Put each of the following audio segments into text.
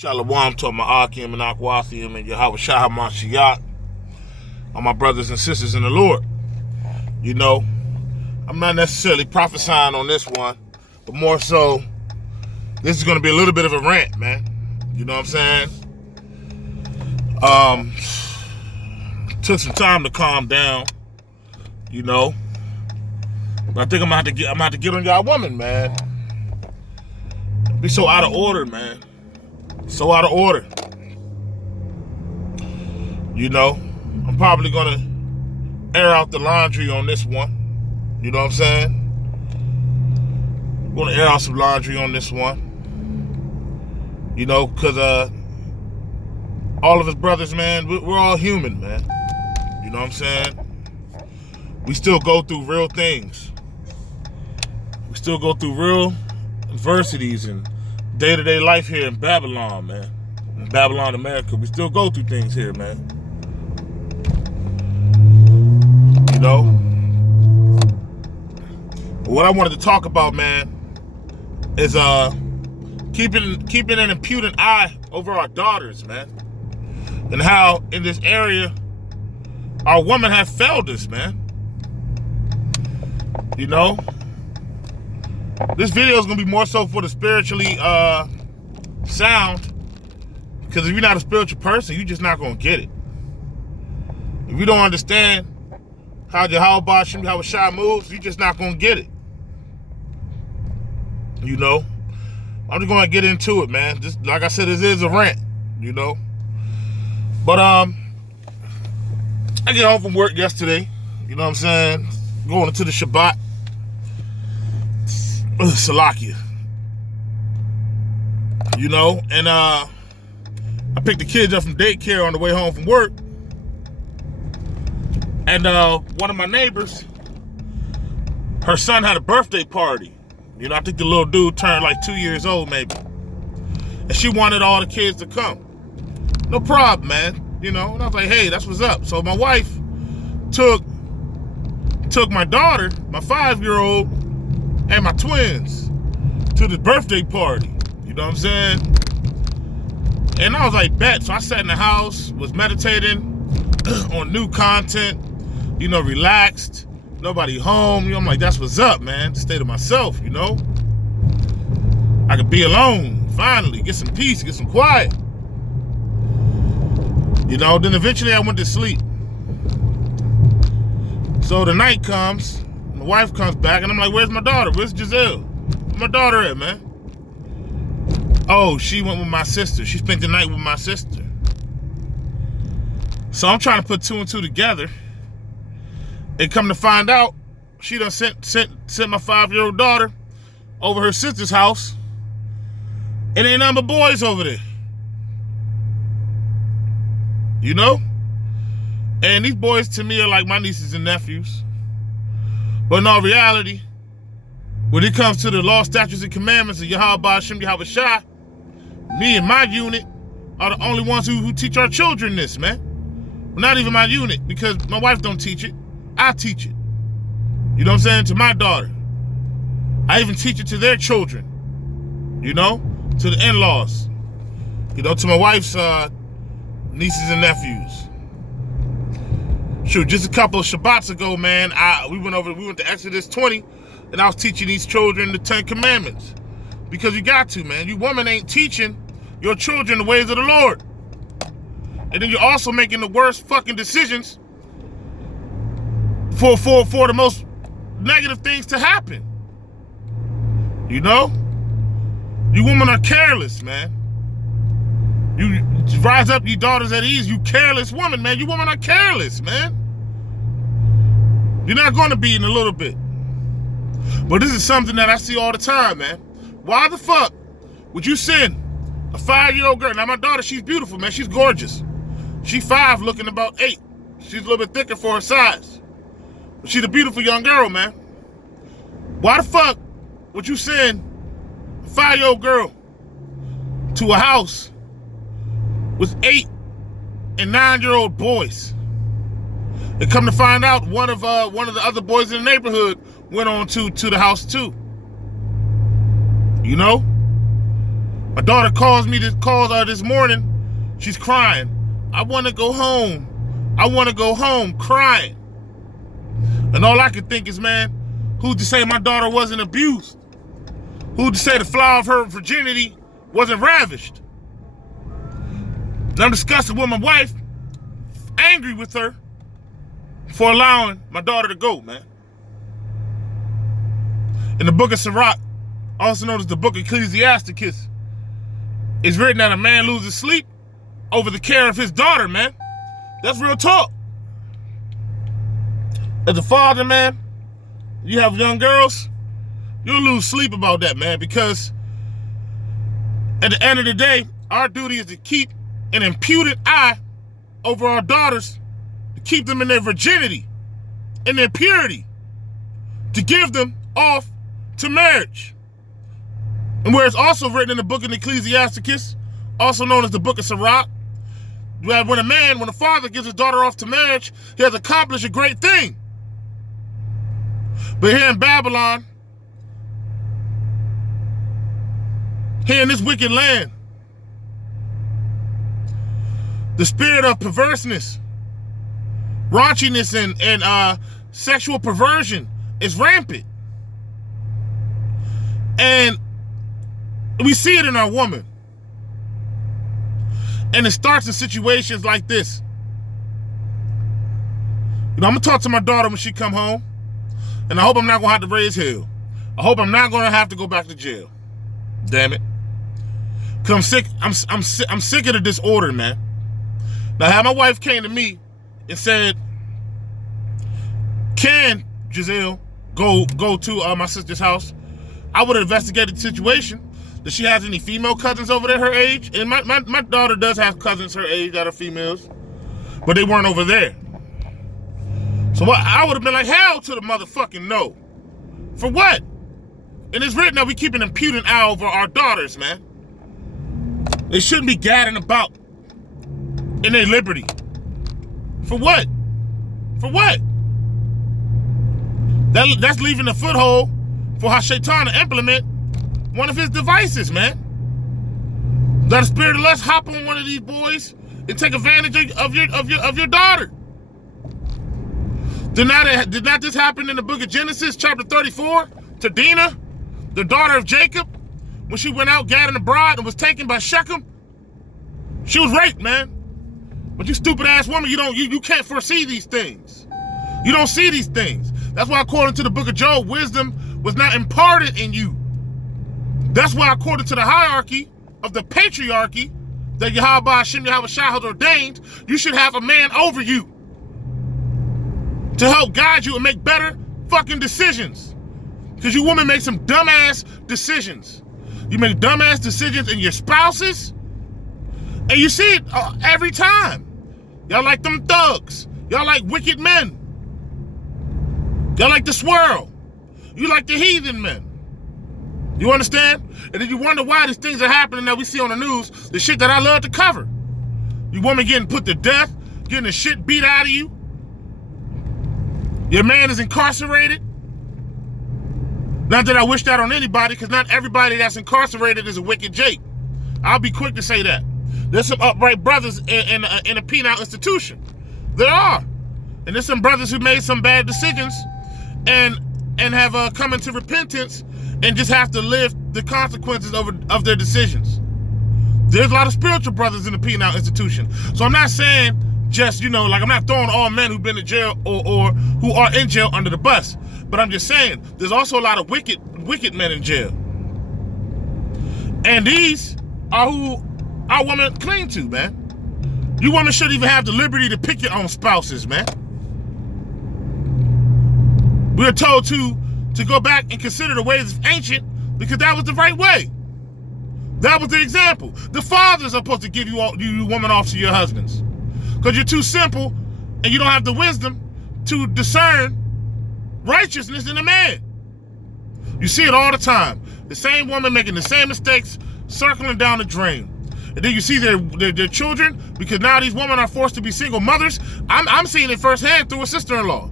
Shalawam to my Akim and Akwathium and Yahweh Shah Mashiach, all my brothers and sisters in the Lord. You know, I'm not necessarily prophesying on this one, but more so, this is going to be a little bit of a rant, man. You know what I'm saying? Took some time to calm down, you know. But I think I'm gonna have to get on y'all women, man. Be so out of order, man. So out of order. You know, I'm probably gonna air out the laundry on this one. You know what I'm saying? I'm gonna air out some laundry on this one. You know, cause all of us brothers, man, we're all human, man. You know what I'm saying? We still go through real things. We still go through real adversities and day-to-day life here in Babylon, man. In Babylon, America. We still go through things here, man. You know? But what I wanted to talk about, man, is keeping an impudent eye over our daughters, man. And how in this area our women have failed us, man. You know? This video is going to be more so for the spiritually sound. Because if you're not a spiritual person, you're just not going to get it. If you don't understand how Yahweh Shah moves, you're just not going to get it. You know? I'm just going to get into it, man. Just like I said, this is a rant, you know? But, I get home from work yesterday. You know what I'm saying? Going into the Shabbat. Salakia. You know, and I picked the kids up from daycare on the way home from work. And one of my neighbors, her son had a birthday party. You know, I think the little dude turned like 2 years old maybe. And she wanted all the kids to come. No problem, man. You know, and I was like, hey, that's what's up. So my wife took my daughter, my 5-year-old, and my twins to the birthday party. You know what I'm saying? And I was like, bet. So I sat in the house, was meditating on new content, you know, relaxed, nobody home. You know, I'm like, that's what's up, man. Just stay to myself, you know? I could be alone, finally, get some peace, get some quiet. You know, then eventually I went to sleep. So the night comes, my wife comes back, and I'm like, where's my daughter? Where's Giselle? Where's my daughter at, man? Oh, she went with my sister. She spent the night with my sister. So I'm trying to put two and two together. And come to find out, she done sent my 5-year-old daughter over her sister's house. And ain't nothing but boys over there. You know? And these boys to me are like my nieces and nephews. But in all reality, when it comes to the law, statutes, and commandments of Yahweh Shah, me and my unit are the only ones who teach our children this, man. Well, not even my unit, because my wife don't teach it. I teach it. You know what I'm saying? To my daughter. I even teach it to their children. You know? To the in-laws. You know, to my wife's nieces and nephews. Shoot, just a couple of Shabbats ago, man, we went to Exodus 20, and I was teaching these children the 10 Commandments. Because you got to, man. You women ain't teaching your children the ways of the Lord. And then you're also making the worst fucking decisions for the most negative things to happen. You know? You women are careless, man. You rise up your daughters at ease. You careless woman, man. You women are careless, man. You're not going to be in a little bit. But this is something that I see all the time, man. Why the fuck would you send a 5-year-old girl? Now, my daughter, she's beautiful, man. She's gorgeous. She's 5, looking about 8. She's a little bit thicker for her size. But she's a beautiful young girl, man. Why the fuck would you send a 5-year-old girl to a house with 8 and 9-year-old boys? And come to find out, one of the other boys in the neighborhood went on to the house too. You know? My daughter calls her this morning. She's crying. I want to go home. I want to go home, crying. And all I could think is, man, who's to say my daughter wasn't abused? Who's to say the flower of her virginity wasn't ravished? And I'm discussing with my wife, angry with her for allowing my daughter to go, man. In the book of Sirach, also known as the book of Ecclesiasticus, it's written that a man loses sleep over the care of his daughter, man. That's real talk. As a father, man, you have young girls, you'll lose sleep about that, man, because at the end of the day, our duty is to keep an impudent eye over our daughters, to keep them in their virginity, in their purity, to give them off to marriage. And where it's also written in the book of Ecclesiasticus, also known as the book of Sirach, that when a father gives his daughter off to marriage, he has accomplished a great thing. But here in Babylon, here in this wicked land, the spirit of perverseness, raunchiness, and sexual perversion is rampant. And we see it in our woman. And it starts in situations like this. I'm going to talk to my daughter when she come home, and I hope I'm not going to have to raise hell. I hope I'm not going to have to go back to jail. Damn it. Because I'm sick of the disorder, man. Now, how my wife came to me and said, can Giselle go to my sister's house? I would have investigated the situation. Does she have any female cousins over there her age? And my daughter does have cousins her age that are females, but they weren't over there. So what? I would have been like, hell to the motherfucking no. For what? And it's written that we keep an impudent eye over our daughters, man. They shouldn't be gadding about in their liberty. For what? For what? That's leaving a foothold for how Shaitan to implement one of his devices, man. Let a spirit of lust hop on one of these boys and take advantage of your daughter. Did not this happen in the book of Genesis, chapter 34, to Dinah, the daughter of Jacob, when she went out gathering a bride and was taken by Shechem? She was raped, man. But you stupid ass woman, you can't foresee these things. You don't see these things. That's why, according to the book of Job, wisdom was not imparted in you. That's why, according to the hierarchy of the patriarchy that Yahweh Hashem Yahweh Shai has ordained, you should have a man over you to help guide you and make better fucking decisions. Because you women make some dumbass decisions. You make dumbass decisions in your spouses, and you see it every time. Y'all like them thugs. Y'all like wicked men. Y'all like the swirl. You like the heathen men. You understand? And then you wonder why these things are happening that we see on the news, the shit that I love to cover. You women getting put to death, getting the shit beat out of you. Your man is incarcerated. Not that I wish that on anybody, because not everybody that's incarcerated is a wicked Jake. I'll be quick to say that. There's some upright brothers in a penal institution. There are. And there's some brothers who made some bad decisions and have come into repentance and just have to live the consequences of their decisions. There's a lot of spiritual brothers in the penal institution. So I'm not saying just, I'm not throwing all men who've been in jail or who are in jail under the bus. But I'm just saying, there's also a lot of wicked men in jail. And these are who our women cling to, man. You women shouldn't even have the liberty to pick your own spouses, man. We're told to go back and consider the ways of ancient because that was the right way. That was the example. The fathers are supposed to give you women off to your husbands because you're too simple and you don't have the wisdom to discern righteousness in a man. You see it all the time. The same woman making the same mistakes, circling down the drain. And then you see their children, because now these women are forced to be single mothers. I'm seeing it firsthand through a sister-in-law.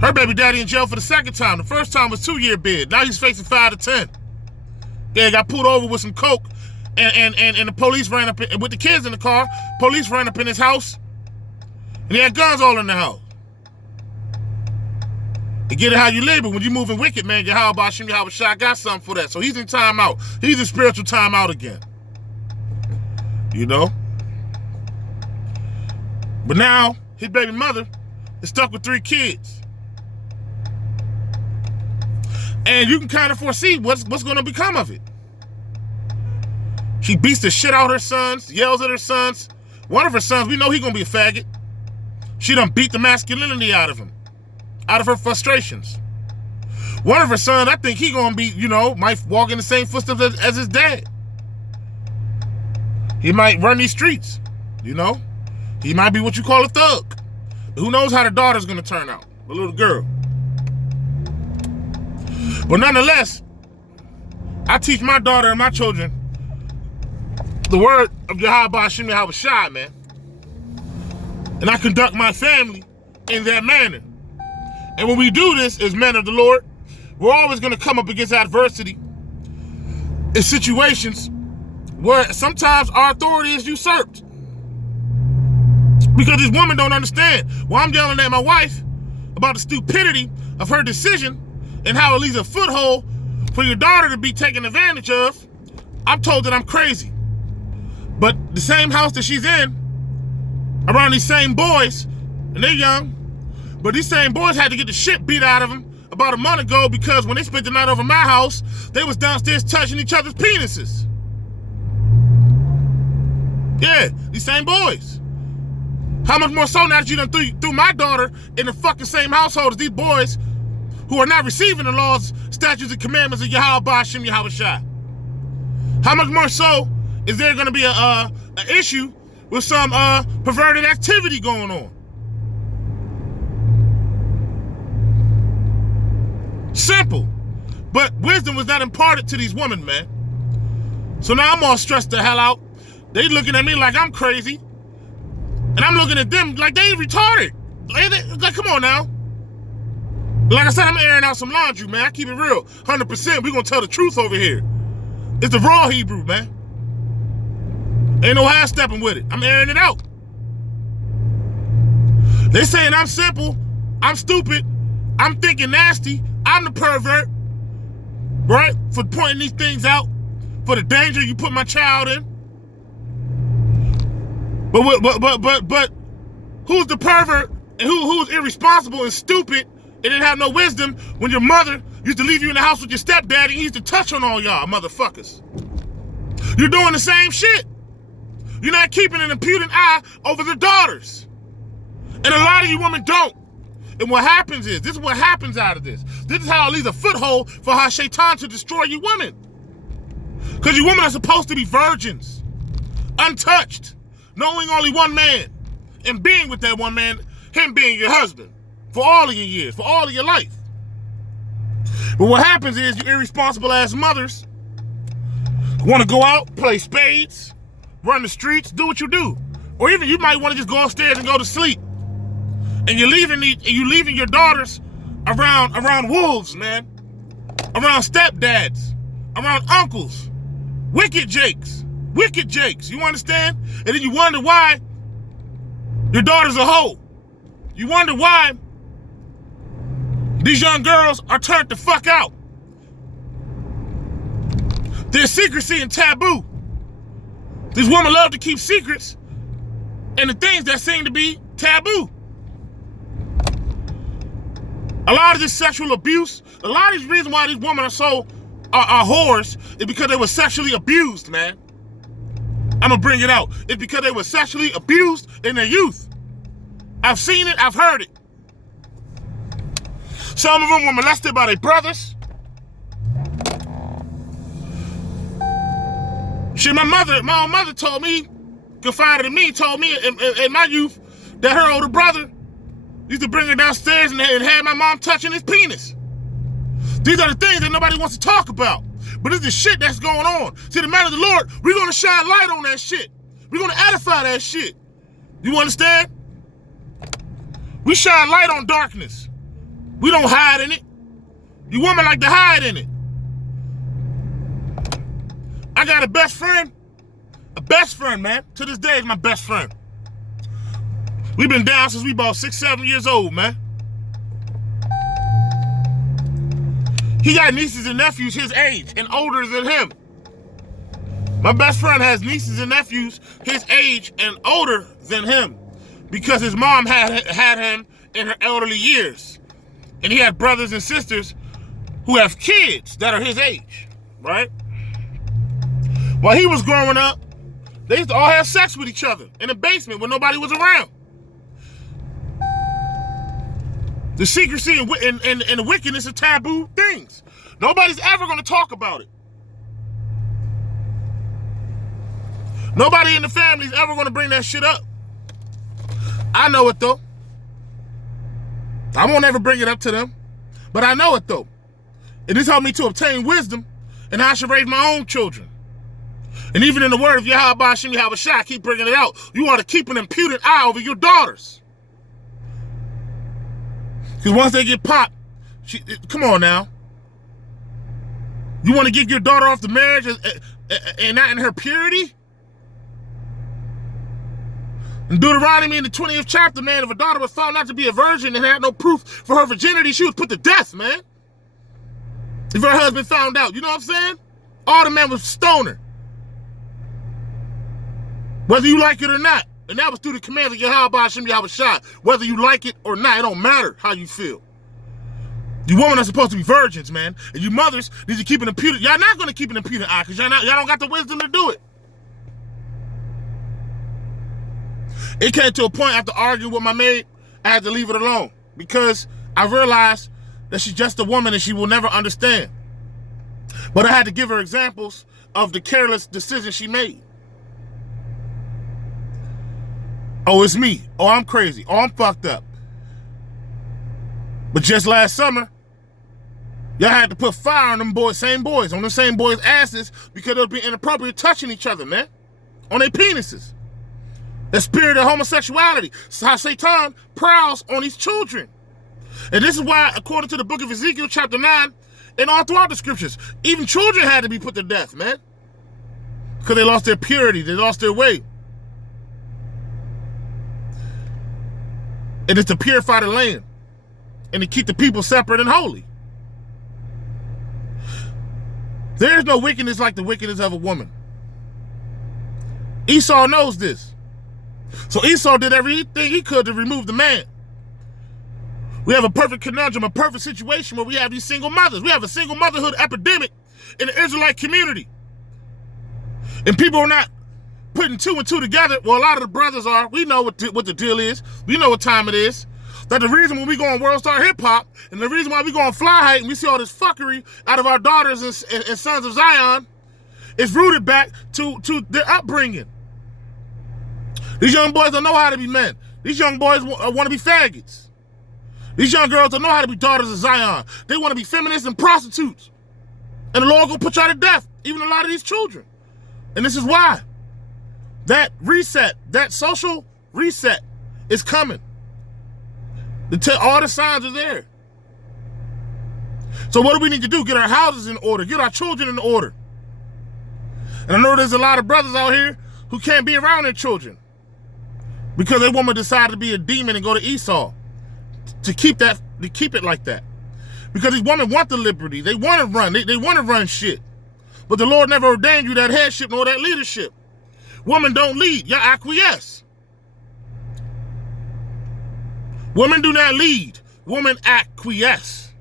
Her baby daddy in jail for the second time. The first time was 2-year bid. Now he's facing 5 to 10. Yeah, got pulled over with some coke, and the police ran up with the kids in the car. Police ran up in his house, and he had guns all in the house. You get it how you live, but when you moving wicked, man, Yahweh Hashem, Yahweh Shai got something for that. So he's in timeout. He's in spiritual timeout again. You know? But now, his baby mother is stuck with 3 kids. And you can kind of foresee what's going to become of it. She beats the shit out her sons, yells at her sons. One of her sons, we know he's going to be a faggot. She done beat the masculinity out of him. Out of her frustrations. One of her sons, I think he gonna be, you know, might walk in the same footsteps as his dad. He might run these streets, you know. He might be what you call a thug. But who knows how the daughter's gonna turn out, the little girl. But nonetheless, I teach my daughter and my children the word of Yahweh Hashem Yahweh Shai, man. And I conduct my family in that manner. And when we do this as men of the Lord, we're always going to come up against adversity in situations where sometimes our authority is usurped. Because these women don't understand. While I'm yelling at my wife about the stupidity of her decision and how it leaves a foothold for your daughter to be taken advantage of, I'm told that I'm crazy. But the same house that she's in, around these same boys, and they're young, but these same boys had to get the shit beat out of them about a month ago because when they spent the night over my house, they was downstairs touching each other's penises. Yeah, these same boys. How much more so now that you done threw my daughter in the fucking same household as these boys who are not receiving the laws, statutes, and commandments of Yahweh Hashem Yahweh Shai? How much more so is there going to be an issue with some perverted activity going on? Simple. But wisdom was not imparted to these women, man. So now I'm all stressed the hell out. They looking at me like I'm crazy. And I'm looking at them like they retarded. Like, come on now. Like I said, I'm airing out some laundry, man. I keep it real. 100%. We're going to tell the truth over here. It's the raw Hebrew, man. Ain't no half-stepping with it. I'm airing it out. They saying I'm simple. I'm stupid. I'm thinking nasty. I'm the pervert, right? For pointing these things out, for the danger you put my child in. But who's the pervert and who's irresponsible and stupid and didn't have no wisdom when your mother used to leave you in the house with your stepdad and he used to touch on all y'all motherfuckers? You're doing the same shit. You're not keeping an impudent eye over the daughters. And a lot of you women don't. And what happens is, this is what happens out of this. This is how it leaves a foothold for how Shaitan to destroy you women. Because you women are supposed to be virgins, untouched, knowing only one man, and being with that one man, him being your husband, for all of your years, for all of your life. But what happens is, you irresponsible ass mothers want to go out, play spades, run the streets, do what you do. Or even you might want to just go upstairs and go to sleep. And you're leaving your daughters around wolves, man. Around stepdads. Around uncles. Wicked Jakes. Wicked Jakes. You understand? And then you wonder why your daughter's a hoe. You wonder why these young girls are turned the fuck out. There's secrecy and taboo. These women love to keep secrets and the things that seem to be taboo. A lot of this sexual abuse, a lot of these reasons why these women are so are whores is because they were sexually abused, man. I'm gonna bring it out. It's because they were sexually abused in their youth. I've seen it, I've heard it. Some of them were molested by their brothers. Shit, my own mother told me, confided in me, told me in my youth that her older brother used to bring her downstairs and have my mom touching his penis. These are the things that nobody wants to talk about. But it's the shit that's going on. See, the man of the Lord, we're going to shine light on that shit. We're going to edify that shit. You understand? We shine light on darkness. We don't hide in it. You women like to hide in it. I got a best friend, man. To this day is my best friend. We've been down since we about 6, 7 years old, man. He got nieces and nephews his age and older than him. My best friend has nieces and nephews his age and older than him because his mom had him in her elderly years. And he had brothers and sisters who have kids that are his age, right? While he was growing up, they used to all have sex with each other in the basement when nobody was around. The secrecy and the wickedness are taboo things. Nobody's ever going to talk about it. Nobody in the family is ever going to bring that shit up. I know it, though. I won't ever bring it up to them. But I know it, though. And this helped me to obtain wisdom and how I should raise my own children. And even in the word of Yahweh Shem Yahweh Shai, I keep bringing it out. You want to keep an impudent eye over your daughters. Because once they get popped, come on now. You want to get your daughter off the marriage and not in her purity? In Deuteronomy in the 20th chapter, man, if a daughter was found not to be a virgin and had no proof for her virginity, she was put to death, man. If her husband found out, you know what I'm saying? All the men was stoner. Whether you like it or not. And that was through the commands of Yahweh Shem Yahweh Shai. Whether you like it or not, it don't matter how you feel. You women are supposed to be virgins, man. And you mothers need to keep an impudent. Y'all not going to keep an impudent eye because y'all don't got the wisdom to do it. It came to a point after arguing with my maid, I had to leave it alone because I realized that she's just a woman and she will never understand. But I had to give her examples of the careless decision she made. Oh, it's me. Oh, I'm crazy. Oh, I'm fucked up. But just last summer, y'all had to put fire on them boys, on them same boys' asses because they would be inappropriate touching each other, man. On their penises. The spirit of homosexuality. It's how Satan prowls on these children. And this is why, according to the book of Ezekiel, chapter 9, and all throughout the scriptures, even children had to be put to death, man. Because they lost their purity. They lost their way. And it's to purify the land and to keep the people separate and holy. There is no wickedness like the wickedness of a woman. Esau knows this. So Esau did everything he could to remove the man. We have a perfect conundrum, a perfect situation where we have these single mothers. We have a single motherhood epidemic in the Israelite community. And people are not putting two and two together. Well, a lot of the brothers are. We know what the deal is. We know what time it is. That the reason when we go on World Star Hip Hop and the reason why we go on Fly Height and we see all this fuckery out of our daughters and sons of Zion is rooted back to their upbringing. These young boys don't know how to be men. These young boys want to be faggots. These young girls don't know how to be daughters of Zion. They want to be feminists and prostitutes. And the Lord will put y'all to death, even a lot of these children. And this is why. That reset, that social reset is coming. All the signs are there. So what do we need to do? Get our houses in order. Get our children in order. And I know there's a lot of brothers out here who can't be around their children because they woman decided to be a demon and go to Esau to keep it like that. Because these women want the liberty. They want to run. They want to run shit. But the Lord never ordained you that headship nor that leadership. Women don't lead. You acquiesce. Women do not lead. Women acquiesce.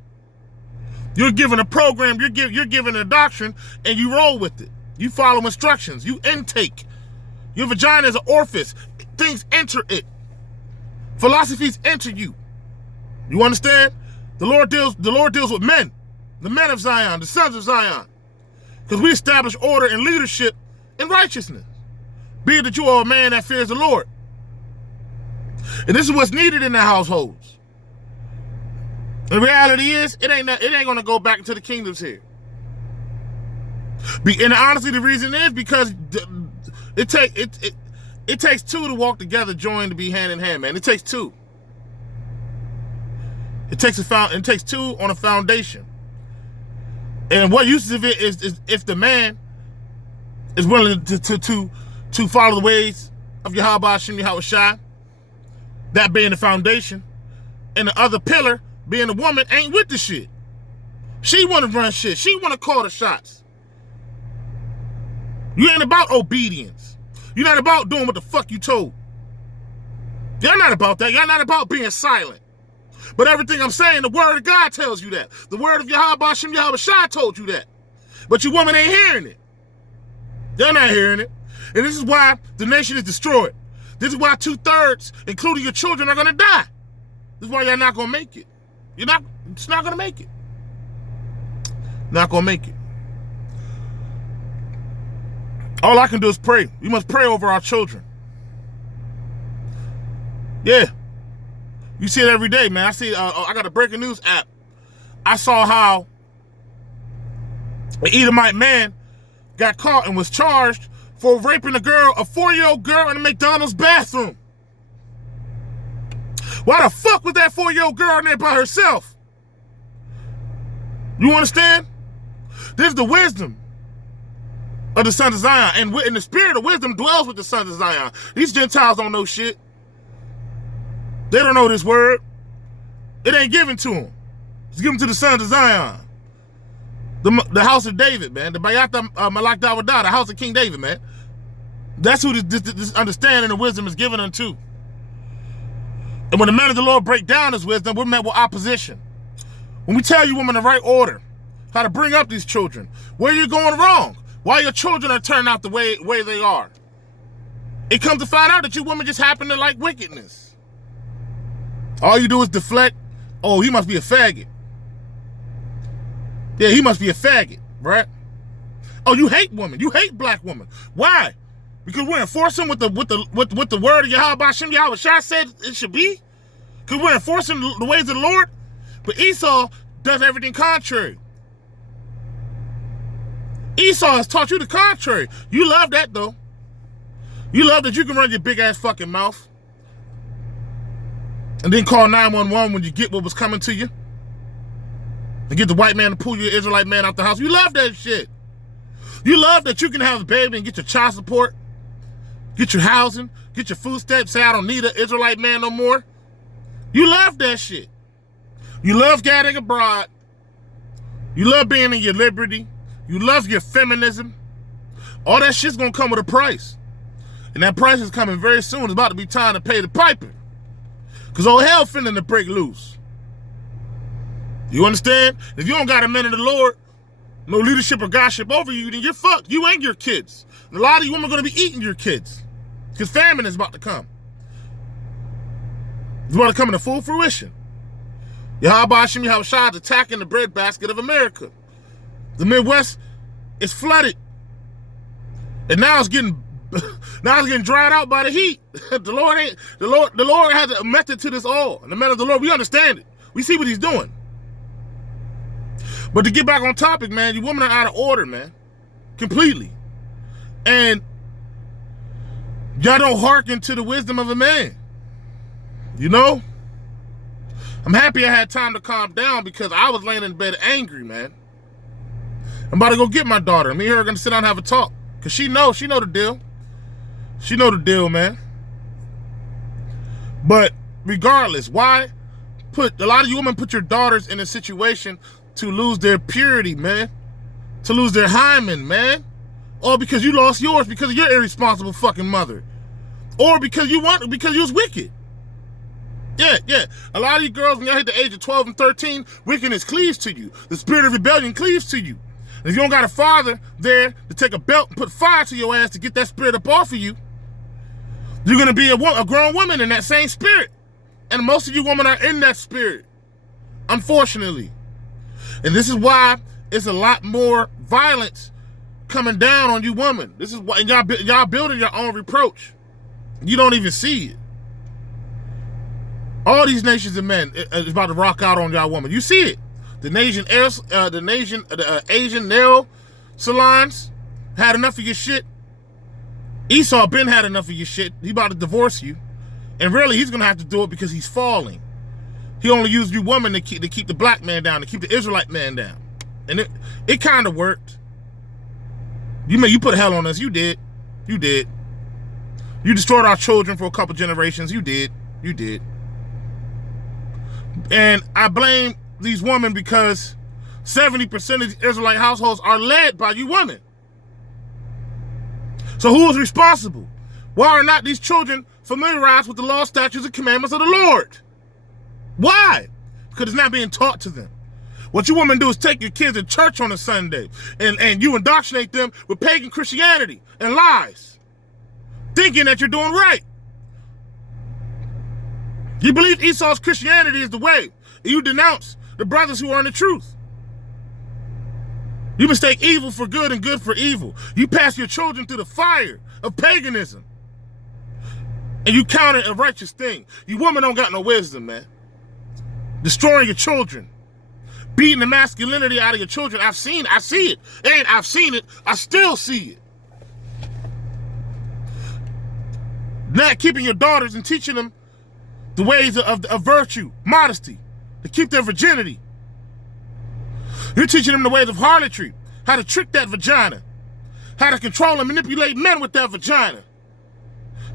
You're given a program, you're given a doctrine, and you roll with it. You follow instructions. You intake. Your vagina is an orifice. Things enter it. Philosophies enter you. You understand? The Lord deals with men. The men of Zion, the sons of Zion. Because we establish order and leadership and righteousness. Be it that you are a man that fears the Lord. And this is what's needed in the households. The reality is, it ain't gonna go back into the kingdoms here. And honestly, the reason is because it takes two to walk together, joined to be hand in hand, man. It takes two. It takes two on a foundation. And what use of it is if the man is willing to follow the ways of Yahweh Hashem Yahweh Shai, that being the foundation, and the other pillar being the woman ain't with the shit. She want to run shit. She want to call the shots. You ain't about obedience. You're not about doing what the fuck you told. Y'all not about that. Y'all not about being silent. But everything I'm saying, the word of God tells you that. The word of Yahweh Hashem Yahweh Shai told you that. But you women ain't hearing it. They're not hearing it. And this is why the nation is destroyed. This is why 2/3, including your children, are going to die. This is why y'all not going to make it. It's not going to make it. Not going to make it. All I can do is pray. We must pray over our children. Yeah. You see it every day, man. I see, I got a breaking news app. I saw how an Edomite man got caught and was charged for raping a 4-year-old girl in a McDonald's bathroom. Why the fuck was that 4-year-old girl in there by herself? You understand? This is the wisdom of the sons of Zion. And the spirit of wisdom dwells with the sons of Zion. These Gentiles don't know shit. They don't know this word. It ain't given to them. It's given to the sons of Zion. The house of David, man. The Bayatha Malak Dawadah, the house of King David, man. That's who this understanding and wisdom is given unto. And when the men of the Lord break down this wisdom, we're met with opposition. When we tell you women the right order, how to bring up these children, where you're going wrong, why your children are turning out the way they are, it comes to find out that you women just happen to like wickedness. All you do is deflect. Oh, he must be a faggot. Yeah, he must be a faggot, right? Oh, you hate women. You hate black women. Why? Because we're enforcing what the word of Yahweh Hashem Yahweh Shai said it should be? Because we're enforcing the ways of the Lord? But Esau does everything contrary. Esau has taught you the contrary. You love that, though. You love that you can run your big-ass fucking mouth and then call 911 when you get what was coming to you. And get the white man to pull your Israelite man out the house. You love that shit. You love that you can have a baby and get your child support, get your housing, get your food stamps, say I don't need an Israelite man no more. You love that shit. You love gathering abroad. You love being in your liberty. You love your feminism. All that shit's gonna come with a price. And that price is coming very soon. It's about to be time to pay the piper. Because old hell finna to break loose. You understand? If you don't got a man of the Lord, no leadership or godship over you, then you're fucked. You and your kids. And a lot of you women are going to be eating your kids. Because famine is about to come. It's about to come into full fruition. Yahweh Hashem Yahweh Shai is attacking the breadbasket of America. The Midwest is flooded. And now it's getting dried out by the heat. The Lord has a method to this all. And the men of the Lord, we understand it. We see what he's doing. But to get back on topic, man, you women are out of order, man. Completely. And y'all don't hearken to the wisdom of a man. You know? I'm happy I had time to calm down because I was laying in bed angry, man. I'm about to go get my daughter. Me and her are going to sit down and have a talk. Because she know the deal. She know the deal, man. But regardless, why a lot of you women put your daughters in a situation to lose their purity, man. To lose their hymen, man. Or because you lost yours because of your irresponsible fucking mother. Or because you was wicked. Yeah. A lot of you girls, when y'all hit the age of 12 and 13, wickedness cleaves to you. The spirit of rebellion cleaves to you. And if you don't got a father there to take a belt and put fire to your ass to get that spirit up off of you, you're going to be a grown woman in that same spirit. And most of you women are in that spirit. Unfortunately. And this is why it's a lot more violence coming down on you women. This is why y'all building your own reproach. You don't even see it. All these nations of men is about to rock out on y'all women. You see it. The Asian nail salons had enough of your shit. Esau been had enough of your shit. He about to divorce you. And really, he's going to have to do it because he's falling. He only used you women to keep the black man down, to keep the Israelite man down. And it kind of worked. You put hell on us. You did. You did. You destroyed our children for a couple generations. You did. You did. And I blame these women because 70% of the Israelite households are led by you women. So who is responsible? Why are not these children familiarized with the law, statutes, and commandments of the Lord? Why? Because it's not being taught to them. What you women do is take your kids to church on a Sunday and you indoctrinate them with pagan Christianity and lies, thinking that you're doing right. You believe Esau's Christianity is the way, and you denounce the brothers who are in the truth. You mistake evil for good and good for evil. You pass your children through the fire of paganism, and you count it a righteous thing. You women don't got no wisdom, man. Destroying your children, beating the masculinity out of your children. I see it, and I've seen it. I still see it. Not keeping your daughters and teaching them the ways of virtue, modesty, to keep their virginity. You're teaching them the ways of harlotry, how to trick that vagina, how to control and manipulate men with that vagina,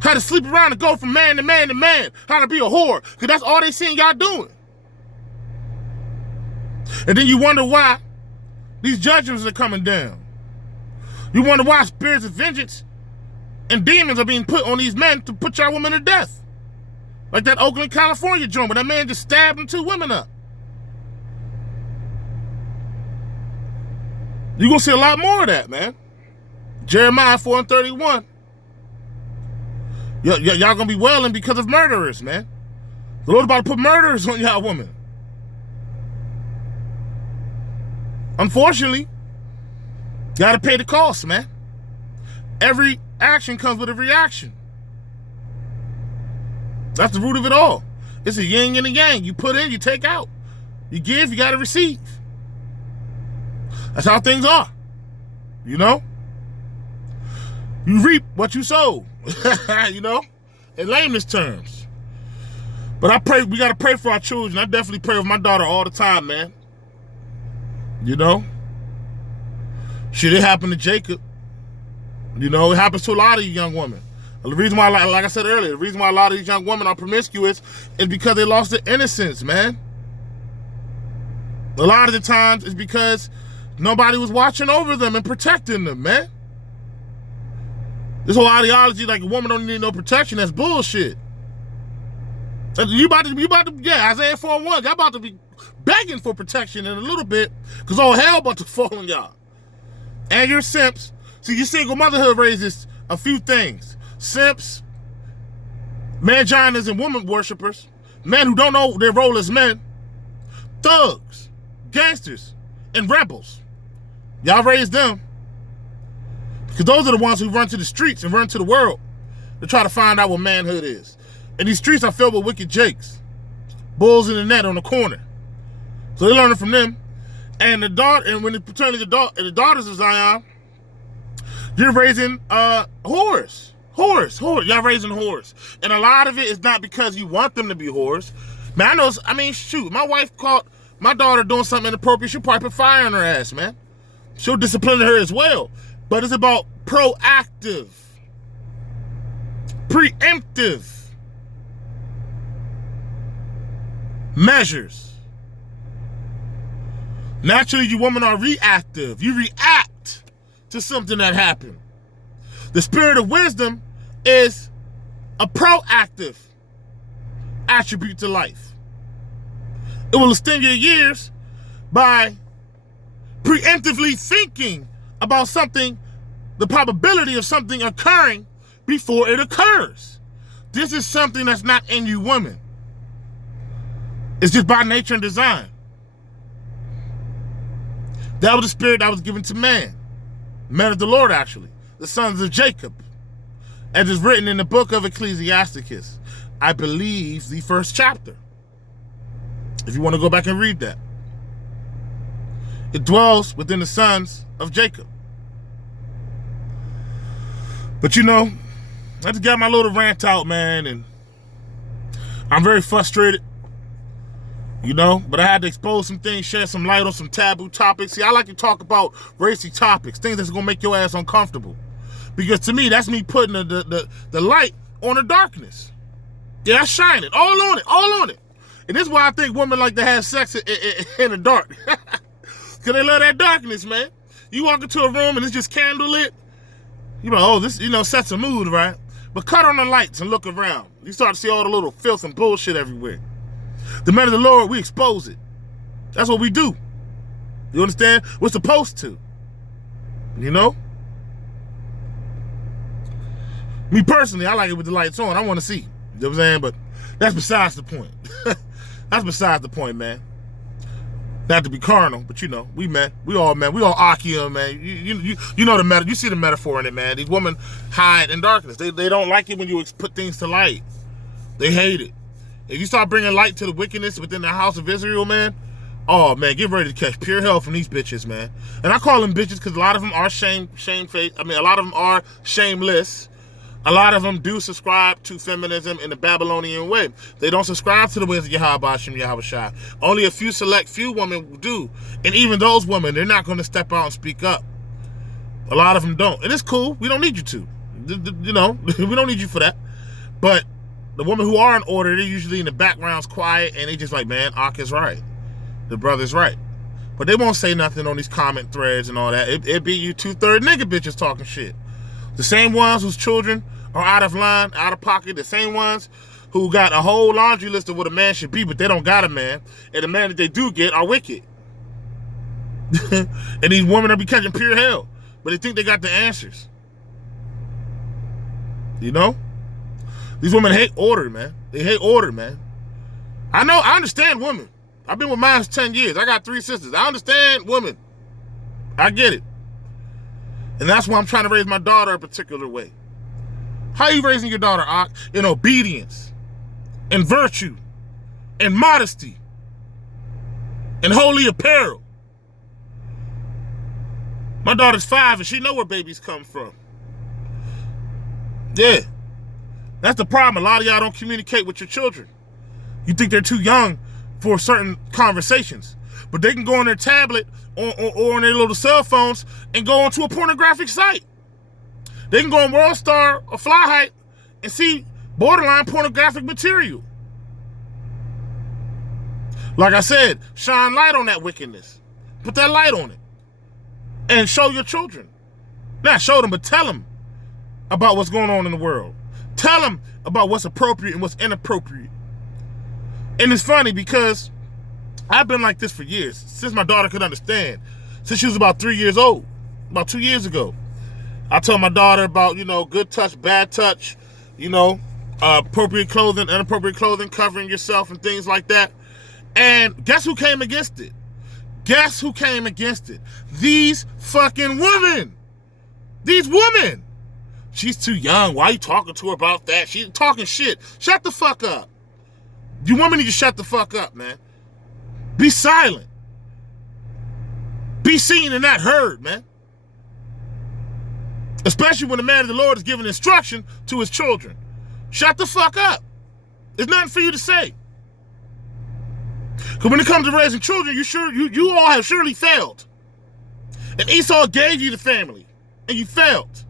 how to sleep around and go from man to man to man, how to be a whore, because that's all they seeing y'all doing. And then you wonder why these judgments are coming down. You wonder why spirits of vengeance and demons are being put on these men to put y'all women to death. Like that Oakland, California joint where that man just stabbed them 2 women up. You're going to see a lot more of that, man. Jeremiah 4:31. Y'all going to be wailing because of murderers, man. The Lord's about to put murderers on y'all women. Unfortunately, got to pay the cost, man. Every action comes with a reaction. That's the root of it all. It's a yin and a yang. You put in, you take out. You give, you got to receive. That's how things are. You know? You reap what you sow. You know? In layman's terms. But I pray, we got to pray for our children. I definitely pray with my daughter all the time, man. You know? Shit, it happened to Jacob. You know, it happens to a lot of you young women. The reason why, like I said earlier, the reason why a lot of these young women are promiscuous is because they lost their innocence, man. A lot of the times it's because nobody was watching over them and protecting them, man. This whole ideology like a woman don't need no protection, that's bullshit. You about to, yeah, Isaiah 4:1, y'all about to be begging for protection in a little bit because all hell about to fall on y'all. And you're simps. See, your single motherhood raises a few things. Simps, manginas and woman worshipers, men who don't know their role as men, thugs, gangsters, and rebels. Y'all raise them. Because those are the ones who run to the streets and run to the world to try to find out what manhood is. And these streets are filled with wicked jakes, bulls in the net on the corner. So they're learning from them. And when it pertains to the daughters of Zion, you're raising whores. Whores. Y'all raising whores. And a lot of it is not because you want them to be whores. Man, shoot, my wife caught my daughter doing something inappropriate, she'll probably put fire on her ass, man. She'll discipline her as well. But it's about proactive, preemptive measures. Naturally, you women are reactive. You react to something that happened. The spirit of wisdom is a proactive attribute to life. It will extend your years by preemptively thinking about something, the probability of something occurring before it occurs. This is something that's not in you women. It's just by nature and design. That was the spirit that was given to man. Men of the Lord, actually. The sons of Jacob. As is written in the book of Ecclesiasticus. I believe the 1st chapter. If you want to go back and read that. It dwells within the sons of Jacob. But you know, I just got my little rant out, man, and I'm very frustrated. You know, but I had to expose some things, shed some light on some taboo topics. See, I like to talk about racy topics, things that's gonna make your ass uncomfortable. Because to me, that's me putting the light on the darkness. Yeah, I shine it, all on it. And this is why I think women like to have sex in the dark. Because they love that darkness, man. You walk into a room and it's just candlelit. You're like, oh, this, sets a mood, right? But cut on the lights and look around. You start to see all the little filth and bullshit everywhere. The men of the Lord, we expose it. That's what we do. You understand? We're supposed to. You know? Me personally, I like it with the lights on. I want to see. You know what I'm saying? But that's besides the point. That's besides the point, man. Not to be carnal, but we men. We all men. We all Achium, man. You know the meta. You see the metaphor in it, man. These women hide in darkness. They don't like it when you put things to light. They hate it. If you start bringing light to the wickedness within the house of Israel, man, oh, man, get ready to catch pure hell from these bitches, man. And I call them bitches because a lot of them are shamefaced. I mean, a lot of them are shameless. A lot of them do subscribe to feminism in the Babylonian way. They don't subscribe to the ways of Yahweh Hashem Yahweh Shai. Only a few women do. And even those women, they're not going to step out and speak up. A lot of them don't. And it's cool. We don't need you to. We don't need you for that. But the women who are in order, they're usually in the backgrounds quiet, and they just like, man, Ak is right. The brother's right. But they won't say nothing on these comment threads and all that. It be you 2/3 nigga bitches talking shit. The same ones whose children are out of line, out of pocket. The same ones who got a whole laundry list of what a man should be, but they don't got a man. And the man that they do get are wicked. And these women are be catching pure hell. But they think they got the answers. You know? These women hate order, man. They hate order, man. I understand women. I've been with mine for 10 years. I got 3 sisters. I understand women. I get it. And that's why I'm trying to raise my daughter a particular way. How are you raising your daughter, Ak? In obedience, in virtue, in modesty, in holy apparel. My daughter's 5 and she know where babies come from. Yeah. That's the problem. A lot of y'all don't communicate with your children. You think they're too young for certain conversations. But they can go on their tablet or on their little cell phones and go onto a pornographic site. They can go on World Star or Fly Height and see borderline pornographic material. Like I said, shine light on that wickedness. Put that light on it. And show your children. Not show them, but tell them about what's going on in the world. Tell them about what's appropriate and what's inappropriate. And it's funny because I've been like this for years, since my daughter could understand. Since she was about 3 years old, about 2 years ago. I told my daughter about, good touch, bad touch, appropriate clothing, inappropriate clothing, covering yourself and things like that. And guess who came against it? Guess who came against it? These fucking women. These women. She's too young. Why are you talking to her about that? She's talking shit. Shut the fuck up. You women need to shut the fuck up, man. Be silent. Be seen and not heard, man. Especially when the man of the Lord is giving instruction to his children. Shut the fuck up. There's nothing for you to say. Because when it comes to raising children, you all have surely failed. And Esau gave you the family, and you failed.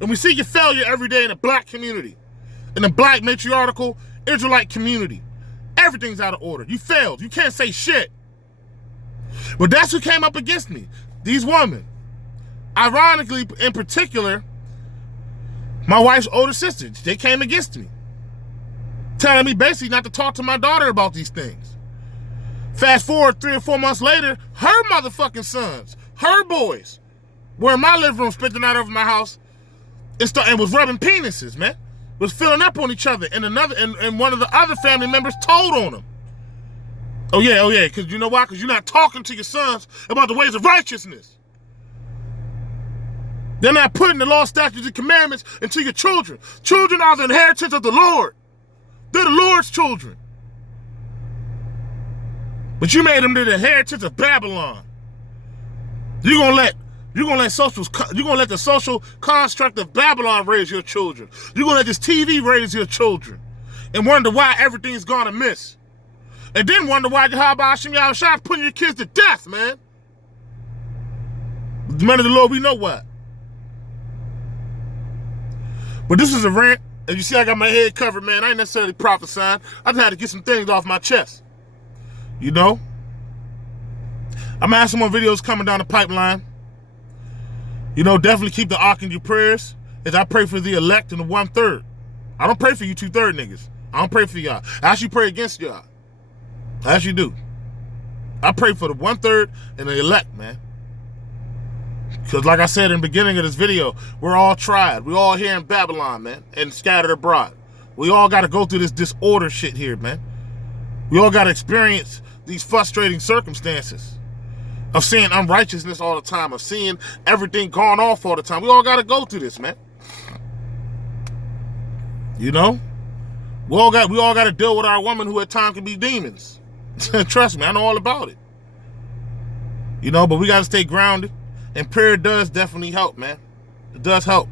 And we see your failure every day in the black community, in the black matriarchal Israelite community. Everything's out of order. You failed. You can't say shit. But that's who came up against me. These women. Ironically, in particular, my wife's older sisters. They came against me. Telling me basically not to talk to my daughter about these things. Fast forward 3 or 4 months later, her motherfucking sons, her boys, were in my living room, spent the night over my house, and was rubbing penises, man. Was filling up on each other. And one of the other family members told on them. Oh yeah, because you know why? Because you're not talking to your sons about the ways of righteousness. They're not putting the law, statutes, and commandments into your children. Children are the inheritance of the Lord. They're the Lord's children. But you made them the inheritance of Babylon. You're gonna let the social construct of Babylon raise your children. You're gonna let this TV raise your children and wonder why everything's gone amiss. And then wonder why Yahweh Hashem Yahushua is putting your kids to death, man. The men of the Lord, we know what. But this is a rant. As you see, I got my head covered, man. I ain't necessarily prophesying. I just had to get some things off my chest. You know? I'm going to have some more videos coming down the pipeline. You know, definitely keep the ark in your prayers as I pray for the elect and the 1/3. I don't pray for you 2/3 niggas. I don't pray for y'all. I actually pray against y'all. I actually do. I pray for the 1/3 and the elect, man. Because like I said in the beginning of this video, we're all tried. We're all here in Babylon, man, and scattered abroad. We all got to go through this disorder shit here, man. We all got to experience these frustrating circumstances of seeing unrighteousness all the time, of seeing everything going off all the time. We all got to go through this, man. You know? We all got to deal with our women who at times can be demons. Trust me, I know all about it. You know, but we got to stay grounded. And prayer does definitely help, man. It does help.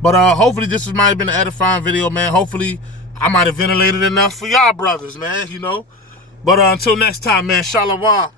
But hopefully this might have been an edifying video, man. Hopefully I might have ventilated enough for y'all brothers, man, you know. But until next time, man, Shalawam.